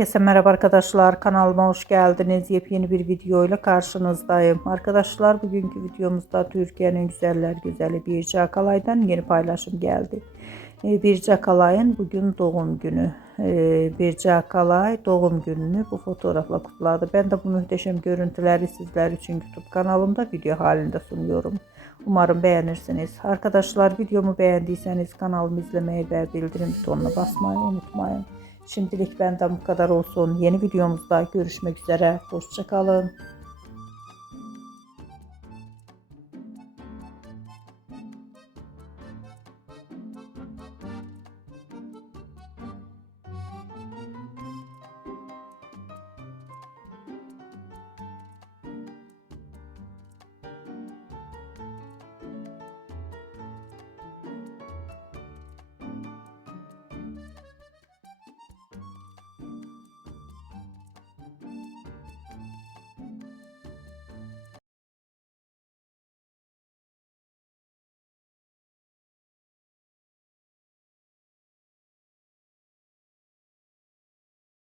Herkese merhaba arkadaşlar, kanalıma hoş geldiniz. Yepyeni bir video ile karşınızdayım. Arkadaşlar, bugünkü videomuzda Türkiye'nin güzeller güzeli Birce Akalay'dan yeni paylaşım geldi. Birce Akalay'ın bugün doğum günü. Birce Akalay doğum gününü bu fotoğrafla kutladı. Ben de bu muhteşem görüntüleri sizler için YouTube kanalımda video halinde sunuyorum. Umarım beğenirsiniz. Arkadaşlar, videomu beğendiyseniz kanalımı izlemeyi ve bildirim butonuna basmayı unutmayın. Şimdilik benden bu kadar olsun. Yeni videomuzda görüşmek üzere. Hoşça kalın.